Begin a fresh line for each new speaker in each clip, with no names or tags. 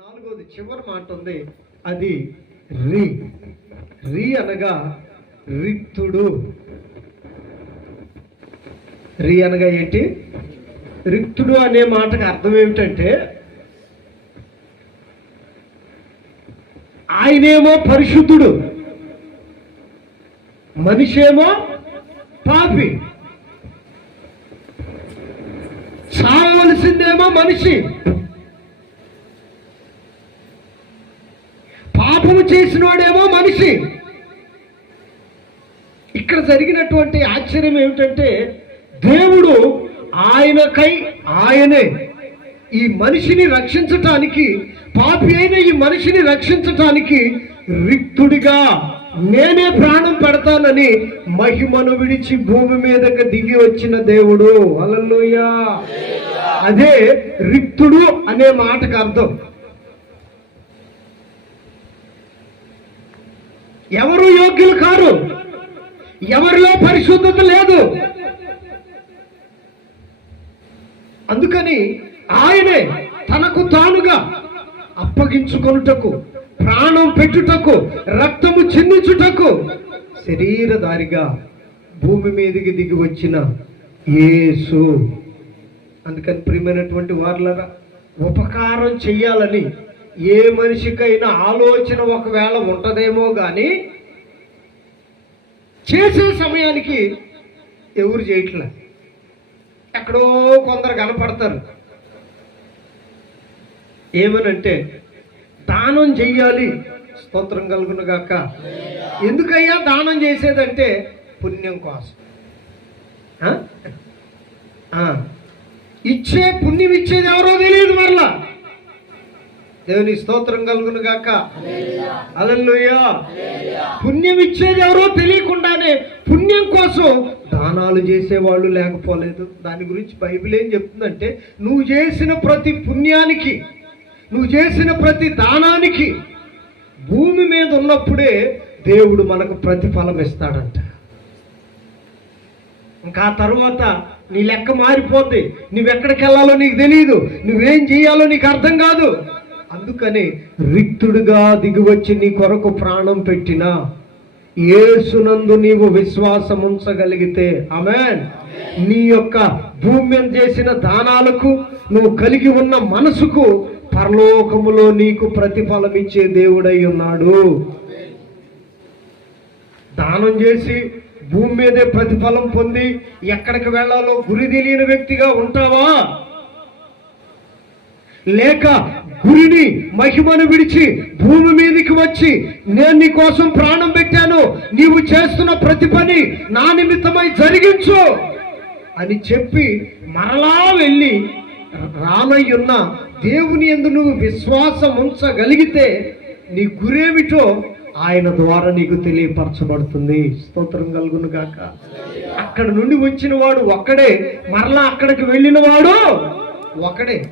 నాలుగోది చివరి మాట ఉంది. అది రి. రి అనగా రిక్తుడు. రి అనగా ఏంటి? రిక్తుడు అనే మాటకు అర్థం ఏమిటంటే ఆయనేమో పరిశుద్ధుడు మనిషేమో పాపి చావలసిందేమో మనిషి. పాపము చేసినోడేమో మనిషి. ఇక్కడ జరిగినటువంటి ఆశ్చర్యం ఏమిటంటే దేవుడు ఆయనకై ఆయనే ఈ మనిషిని రక్షించటానికి పాపి అయిన ఈ మనిషిని రక్షించటానికి రిక్తుడిగా నేనే ప్రాణం పెడతానని మహిమను విడిచి భూమి మీదకి దిగి వచ్చిన దేవుడు. అలల్లోయ అదే రిక్తుడు అనే మాటకు అర్థం. ఎవరు యోగ్యులు కారు? ఎవరిలో పరిశుద్ధత లేదు? అందుకని ఆయనే తనకు తానుగా అప్పగించుకొనుటకు ప్రాణం పెట్టుటకు రక్తము చిందించుటకు శరీరధారిగా భూమి మీదకి దిగి వచ్చిన యేసు. అందుకని ప్రియమైనటువంటి వార్లరా ఉపకారం చెయ్యాలని ఏ మనిషికైనా ఆలోచన ఒకవేళ ఉంటదేమో కానీ చేసే సమయానికి ఎవరు చేయట్లే. ఎక్కడో కొందరు కనపడతారు. ఏమనంటే దానం చెయ్యాలి స్తోత్రం కలుగును గాక ఎందుకయ్యా దానం చేసేదంటే పుణ్యం కోసం. ఇచ్చే పుణ్యం ఇచ్చేది ఎవరో తెలియదు మరలా. దేవుని స్తోత్రం కలుగును గాక. అలల్లుయా పుణ్యం ఇచ్చేది ఎవరో తెలియకుండానే పుణ్యం కోసం దానాలు చేసేవాళ్ళు లేకపోలేదు. దాని గురించి బైబిల్ ఏం చెప్తుందంటే నువ్వు చేసిన ప్రతి పుణ్యానికి నువ్వు చేసిన ప్రతి దానానికి భూమి మీద ఉన్నప్పుడే దేవుడు మనకు ప్రతిఫలం ఇస్తాడంట. ఇంకా ఆ తర్వాత నీ లెక్క మారిపోద్ది. నువ్వెక్కడికి వెళ్ళాలో నీకు తెలియదు నువ్వేం చేయాలో నీకు అర్థం కాదు. అందుకని రిక్తుడుగా దిగివచ్చి నీ కొరకు ప్రాణం పెట్టిన ఏసునందు నీవు విశ్వాసం ఉంచగలిగితే అమెన్ నీ యొక్క భూమ్యం చేసిన దానాలకు నువ్వు కలిగి ఉన్న మనసుకు పరలోకములో నీకు ప్రతిఫలం ఇచ్చే దేవుడై ఉన్నాడు. దానం చేసి భూమి మీదే ప్రతిఫలం పొంది ఎక్కడికి వెళ్ళాలో గురి తెలియని వ్యక్తిగా ఉంటావా? లేక గురిని మహిమను విడిచి భూమి మీదకి వచ్చి నేను నీ కోసం ప్రాణం పెట్టాను. నీవు చేస్తున్న ప్రతి పని నా నిమిత్తమై జరిగించు. అని చెప్పి మరలా వెళ్ళి రానయ్యున్న దేవుని ఎందు నువ్వు విశ్వాసం ఉంచగలిగితే నీ గురేమిటో ఆయన ద్వారా నీకు తెలియపరచబడుతుంది. స్తోత్రం కలుగును గాక. అక్కడ నుండి వచ్చిన వాడు ఒక్కడే మరలా అక్కడికి వెళ్ళిన వాడు ఒకడే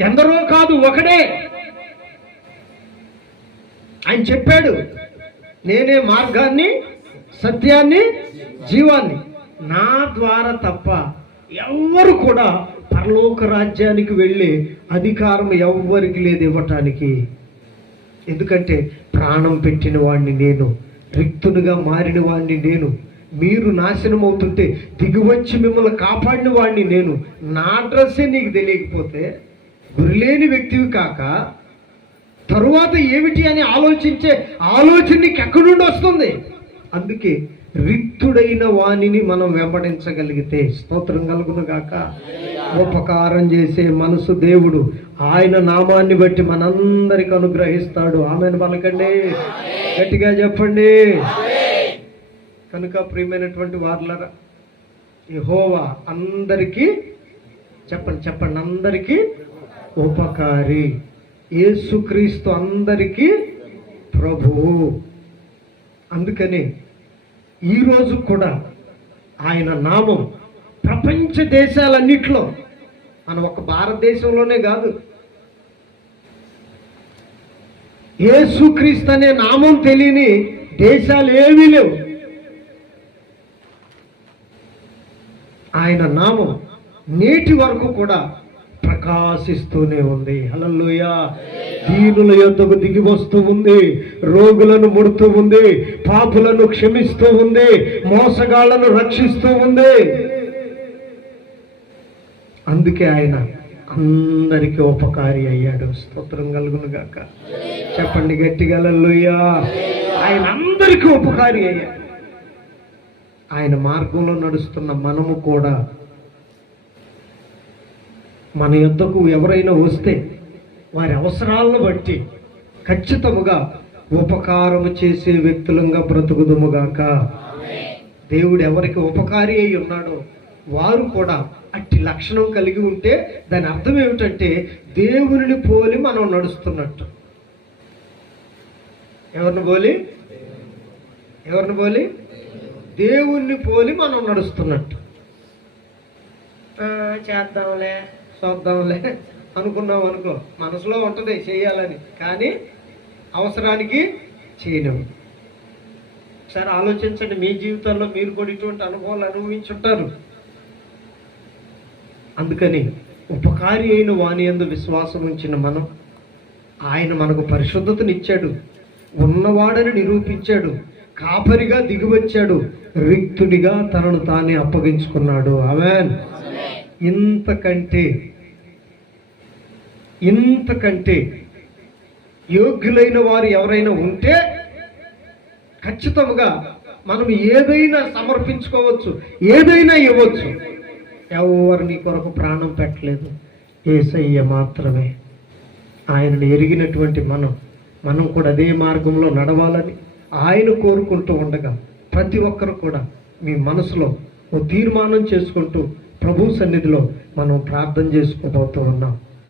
ఎందరో కాదు ఒకడే. ఆయన చెప్పాడు నేనే మార్గాన్ని సత్యాన్ని జీవాన్ని. నా ద్వారా తప్ప ఎవ్వరు కూడా పరలోక రాజ్యానికి వెళ్ళే అధికారం ఎవ్వరికి లేదు ఇవ్వటానికి. ఎందుకంటే ప్రాణం పెట్టిన వాడిని నేను రిక్తునిగా మారిన వాడిని నేను మీరు నాశనం అవుతుంటే దిగివచ్చి మిమ్మల్ని కాపాడిన వాడిని నేను. నా అడ్రస్సే నీకు తెలియకపోతే గురిలేని వ్యక్తివి కాక తరువాత ఏమిటి అని ఆలోచించే ఆలోచన నీకు ఎక్కడి నుండి వస్తుంది? అందుకే రిక్తుడైన వాణిని మనం వెంబడించగలిగితే స్తోత్రం కలుగును గాక. ఉపకారం చేసే మనసు దేవుడు ఆయన నామాన్ని బట్టి మనందరికి అనుగ్రహిస్తాడు. ఆమెను పలకండి. గట్టిగా చెప్పండి. కనుక ప్రియమైనటువంటి వార్లరా హోవా అందరికీ చెప్పండి చెప్పండి అందరికీ ఉపకారి. యేసుక్రీస్తు అందరికీ ప్రభువు. అందుకని ఈరోజు కూడా ఆయన నామం ప్రపంచ దేశాలన్నిట్లో మన ఒక భారతదేశంలోనే కాదు. యేసుక్రీస్తు అనే నామం తెలియని దేశాలు ఏమీ లేవు. ఆయన నామం నేటి వరకు కూడా ప్రకాశిస్తూనే ఉంది. హల్లెలూయ. దీనుల యొద్దకు దిగి వస్తూ ఉంది. రోగులను ముడుతూ ఉంది. పాపులను క్షమిస్తూ ఉంది. మోసగాళ్ళను రక్షిస్తూ ఉంది. అందుకే ఆయన అందరికీ ఉపకారి అయ్యాడు. స్తోత్రం కలుగును గాక. చెప్పండి గట్టిగలల్లుయ్యా ఆయన అందరికీ ఉపకారి అయ్యాడు. ఆయన మార్గంలో నడుస్తున్న మనము కూడా మన యుద్ధకు ఎవరైనా వస్తే వారి అవసరాలను బట్టి ఖచ్చితముగా ఉపకారము చేసే వ్యక్తులంగా బ్రతుకుదుముగాక దేవుడు ఎవరికి ఉపకారి అయి ఉన్నాడో వారు కూడా అట్టి లక్షణం కలిగి ఉంటే దాని అర్థం ఏమిటంటే దేవుని పోలి మనం నడుస్తున్నట్టు. ఎవరిని పోలి? ఎవరిని పోలి? దేవుణ్ణి పోలి మనం నడుస్తున్నట్టు. చేద్దాంలే. చూద్దాంలే అనుకున్నాం అనుకో. మనసులో ఉంటుంది చేయాలని. కానీ అవసరానికి చేయలేము. ఒకసారి ఆలోచించండి. మీ జీవితంలో మీరు కూడా ఇటువంటి అనుభవాలు అనుభవించుంటారు. అందుకని ఉపకారి అయిన వాణి ఎందు విశ్వాసం ఉంచిన మనం ఆయన మనకు పరిశుద్ధతనిచ్చాడు. ఉన్నవాడని నిరూపించాడు. కాపరిగా దిగివచ్చాడు రిక్తుడిగా తనను తానే అప్పగించుకున్నాడు. అవేన్ ఇంతకంటే ఇంతకంటే యోగ్యులైన వారు ఎవరైనా ఉంటే ఖచ్చితంగా మనం ఏదైనా సమర్పించుకోవచ్చు ఏదైనా ఇవ్వచ్చు. ఎవరు నీ కొరకు ప్రాణం పెట్టలేదు. ఏసయ్య మాత్రమే. ఆయనను ఎరిగినటువంటి మనం మనం కూడా అదే మార్గంలో నడవాలని ఆయన కోరుకుంటూ ఉండగా ప్రతి ఒక్కరు కూడా మీ మనసులో ఓ తీర్మానం చేసుకుంటూ ప్రభు సన్నిధిలో మనం ప్రార్థన చేసుకోబోతూ ఉన్నాం.